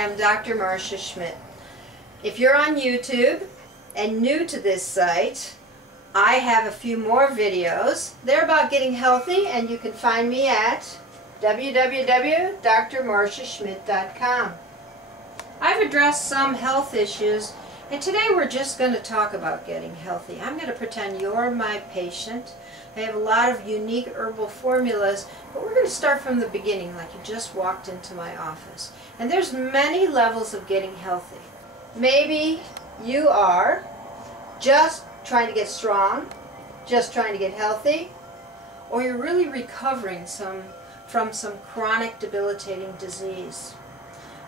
Hi, I'm Dr. Marcia Schmidt. If you're on YouTube and new to this site, I have a few more videos. They're about getting healthy, and you can find me at www.drmarciaschmidt.com. I've addressed some health issues, and today we're just going to talk about getting healthy. I'm going to pretend you're my patient. I have a lot of unique herbal formulas, but we're going to start from the beginning, like you just walked into my office. And there's many levels of getting healthy. Maybe you are just trying to get strong, just trying to get healthy, or you're really recovering from some chronic debilitating disease.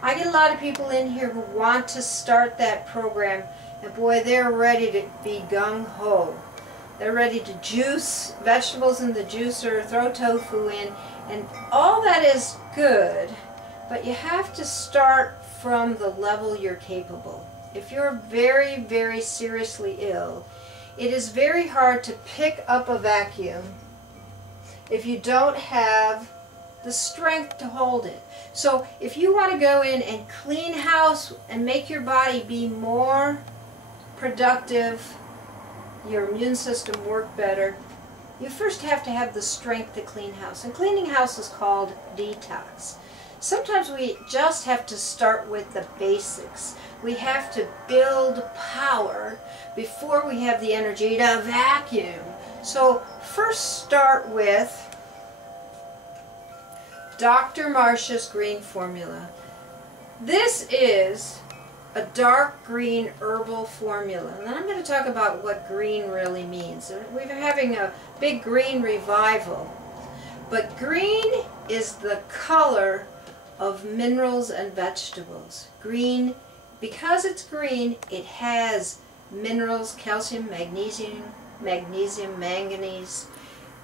I get a lot of people in here who want to start that program, and boy, they're ready to be gung-ho. They're ready to juice vegetables in the juicer, throw tofu in, and all that is good, but you have to start from the level you're capable. If you're very, very seriously ill, it is very hard to pick up a vacuum if you don't have the strength to hold it. So if you want to go in and clean house and make your body be more productive, your immune system work better, you first have to have the strength to clean house. And cleaning house is called detox. Sometimes we just have to start with the basics. We have to build power before we have the energy to vacuum. So first start with Dr. Marcia's green formula. This is a dark green herbal formula. And then I'm going to talk about what green really means. We're having a big green revival. But green is the color of minerals and vegetables. Green, because it's green, it has minerals, calcium, magnesium, manganese.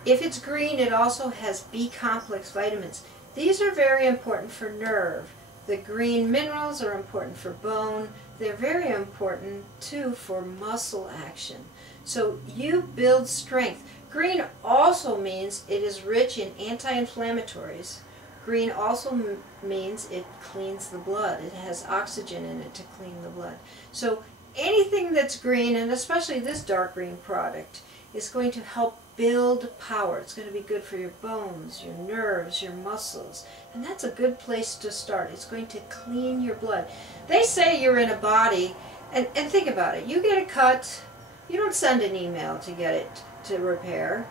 If it's green, it also has B-complex vitamins. These are very important for nerve. The green minerals are important for bone. They're very important too for muscle action. So you build strength. Green also means it is rich in anti-inflammatories. Green also means it cleans the blood. It has oxygen in it to clean the blood. So anything that's green, and especially this dark green product, is going to help build power. It's going to be good for your bones, your nerves, your muscles. And that's a good place to start. It's going to clean your blood. They say you're in a body, and think about it. You get a cut, you don't send an email to get it to repair.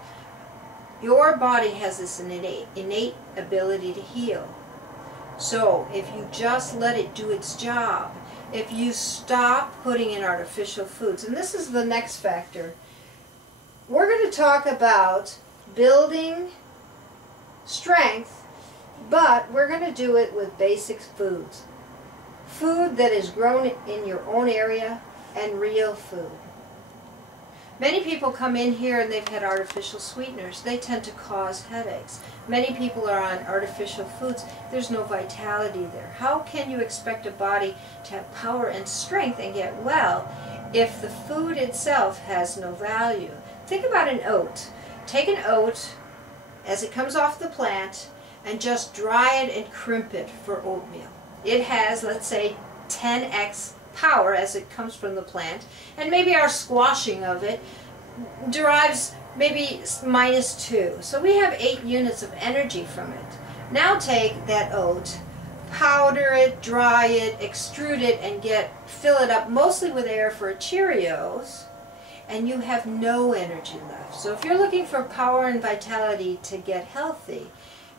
Your body has this innate ability to heal. So if you just let it do its job, if you stop putting in artificial foods, and this is the next factor, we're going to talk about building strength, but we're going to do it with basic foods. Food that is grown in your own area and real food. Many people come in here and they've had artificial sweeteners. They tend to cause headaches. Many people are on artificial foods. There's no vitality there. How can you expect a body to have power and strength and get well if the food itself has no value? Think about an oat. Take an oat as it comes off the plant and just dry it and crimp it for oatmeal. It has, let's say, 10x power as it comes from the plant, and maybe our squashing of it derives maybe -2. So we have 8 units of energy from it. Now take that oat, powder it, dry it, extrude it, and fill it up mostly with air for Cheerios, and you have no energy left. So if you're looking for power and vitality to get healthy,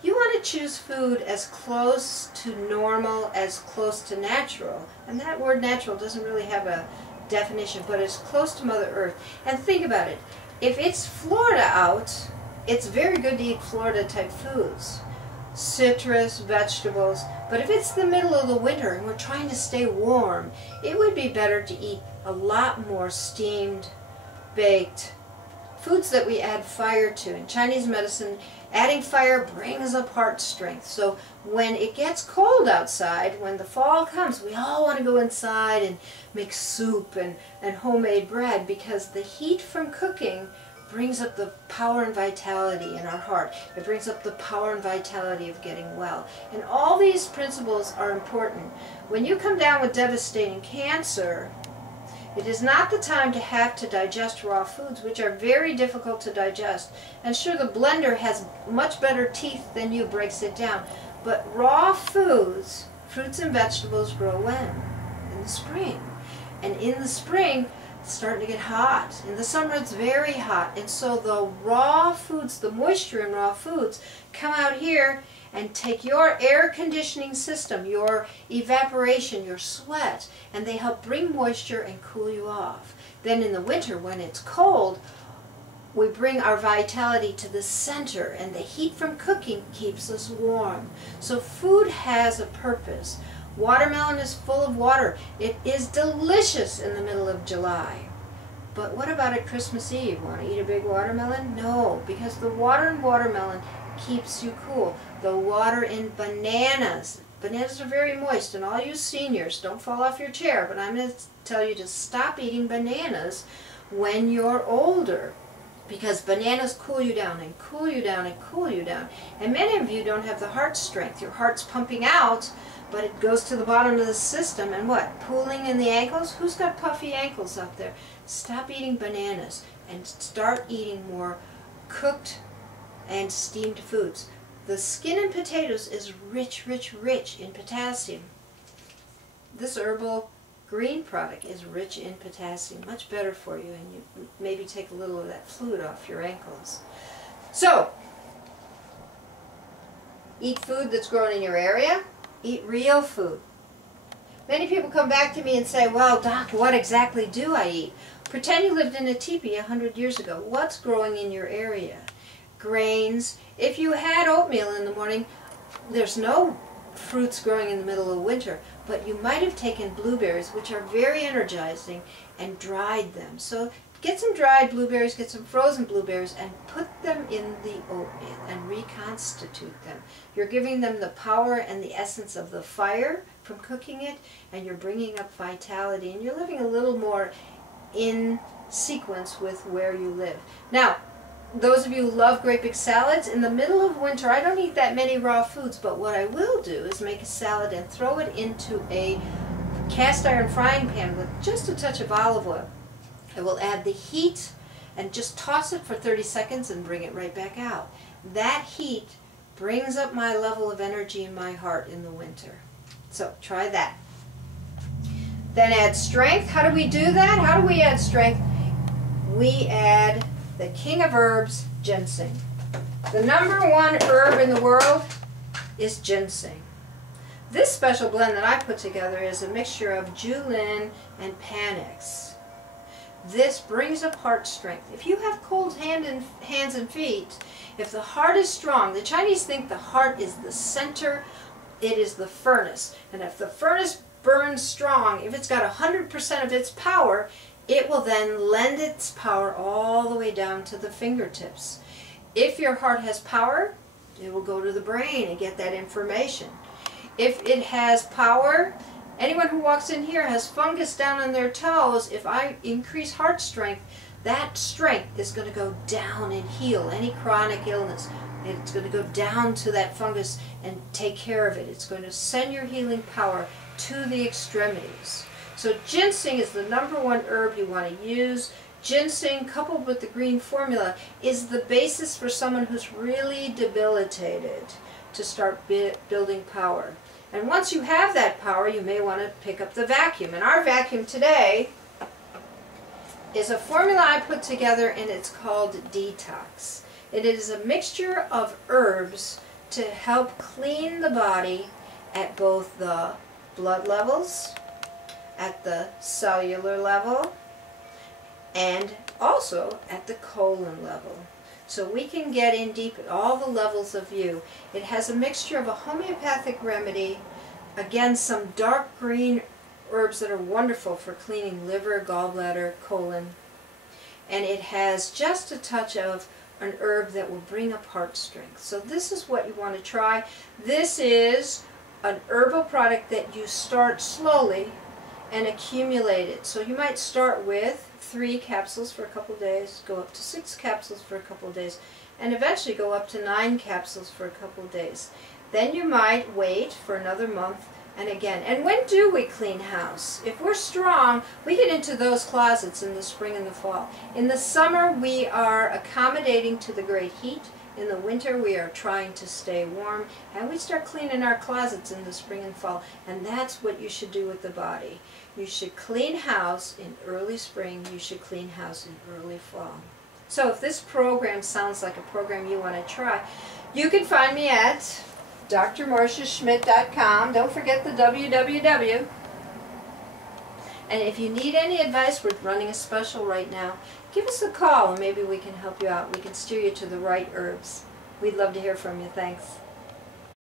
you want to choose food as close to normal, as close to natural. And that word natural doesn't really have a definition, but it's close to Mother Earth. And think about it. If it's Florida out, it's very good to eat Florida type foods. Citrus, vegetables. But if it's the middle of the winter and we're trying to stay warm, it would be better to eat a lot more steamed, baked foods that we add fire to. In Chinese medicine, adding fire brings up heart strength. So when it gets cold outside, when the fall comes, we all want to go inside and make soup and homemade bread, because the heat from cooking brings up the power and vitality in our heart. It brings up the power and vitality of getting well. And all these principles are important. When you come down with devastating cancer, it is not the time to have to digest raw foods, which are very difficult to digest. And sure, the blender has much better teeth than you, breaks it down. But raw foods, fruits and vegetables, grow when? In the spring. And in the spring, it's starting to get hot. In the summer, it's very hot. And so the raw foods, the moisture in raw foods, come out here and take your air conditioning system, your evaporation, your sweat, and they help bring moisture and cool you off. Then in the winter, when it's cold, we bring our vitality to the center, and the heat from cooking keeps us warm. So food has a purpose. Watermelon is full of water. It is delicious in the middle of July. But what about at Christmas Eve? Want to eat a big watermelon? No, because the water in watermelon keeps you cool. The water in bananas. Bananas are very moist, and all you seniors, don't fall off your chair, but I'm going to tell you to stop eating bananas when you're older, because bananas cool you down and cool you down and cool you down. And many of you don't have the heart strength. Your heart's pumping out, but it goes to the bottom of the system, and what? Pooling in the ankles? Who's got puffy ankles out there? Stop eating bananas and start eating more cooked and steamed foods. The skin in potatoes is rich, rich, rich in potassium. This herbal green product is rich in potassium, much better for you, and you maybe take a little of that fluid off your ankles. So, eat food that's grown in your area. Eat real food. Many people come back to me and say, well, Doc, what exactly do I eat? Pretend you lived in a teepee 100 years ago. What's growing in your area? Grains. If you had oatmeal in the morning, there's no fruits growing in the middle of winter, but you might have taken blueberries, which are very energizing, and dried them. So get some dried blueberries, get some frozen blueberries, and put them in the oatmeal and reconstitute them. You're giving them the power and the essence of the fire from cooking it, and you're bringing up vitality, and you're living a little more in sequence with where you live. Now, those of you who love great big salads, in the middle of winter, I don't eat that many raw foods, but what I will do is make a salad and throw it into a cast iron frying pan with just a touch of olive oil. I will add the heat and just toss it for 30 seconds and bring it right back out. That heat brings up my level of energy in my heart in the winter. So try that. Then add strength. How do we do that? How do we add strength? We add the king of herbs, ginseng. The #1 herb in the world is ginseng. This special blend that I put together is a mixture of Julin and Panax. This brings up heart strength. If you have cold hands and feet, if the heart is strong, the Chinese think the heart is the center, it is the furnace. And if the furnace burns strong, if it's got 100% of its power, it will then lend its power all the way down to the fingertips. If your heart has power, it will go to the brain and get that information. If it has power, anyone who walks in here has fungus down on their toes. If I increase heart strength, that strength is going to go down and heal any chronic illness. It's going to go down to that fungus and take care of it. It's going to send your healing power to the extremities. So ginseng is the #1 herb you want to use. Ginseng coupled with the green formula is the basis for someone who's really debilitated to start building power. And once you have that power, you may want to pick up the vacuum. And our vacuum today is a formula I put together, and it's called Detox. It is a mixture of herbs to help clean the body at both the blood levels, at the cellular level, and also at the colon level. So we can get in deep at all the levels of you. It has a mixture of a homeopathic remedy, again some dark green herbs that are wonderful for cleaning liver, gallbladder, colon, and it has just a touch of an herb that will bring up heart strength. So this is what you want to try. This is an herbal product that you start slowly and accumulate it. So you might start with 3 capsules for a couple days, go up to 6 capsules for a couple days, and eventually go up to 9 capsules for a couple days. Then you might wait for another month and again. And when do we clean house? If we're strong, we get into those closets in the spring and the fall. In the summer, we are accommodating to the great heat. In the winter, we are trying to stay warm, and we start cleaning our closets in the spring and fall. And that's what you should do with the body. You should clean house in early spring. You should clean house in early fall. So if this program sounds like a program you want to try, you can find me at drmarciaschmidt.com. Don't forget the www. And if you need any advice, we're running a special right now. Give us a call and maybe we can help you out. We can steer you to the right herbs. We'd love to hear from you. Thanks.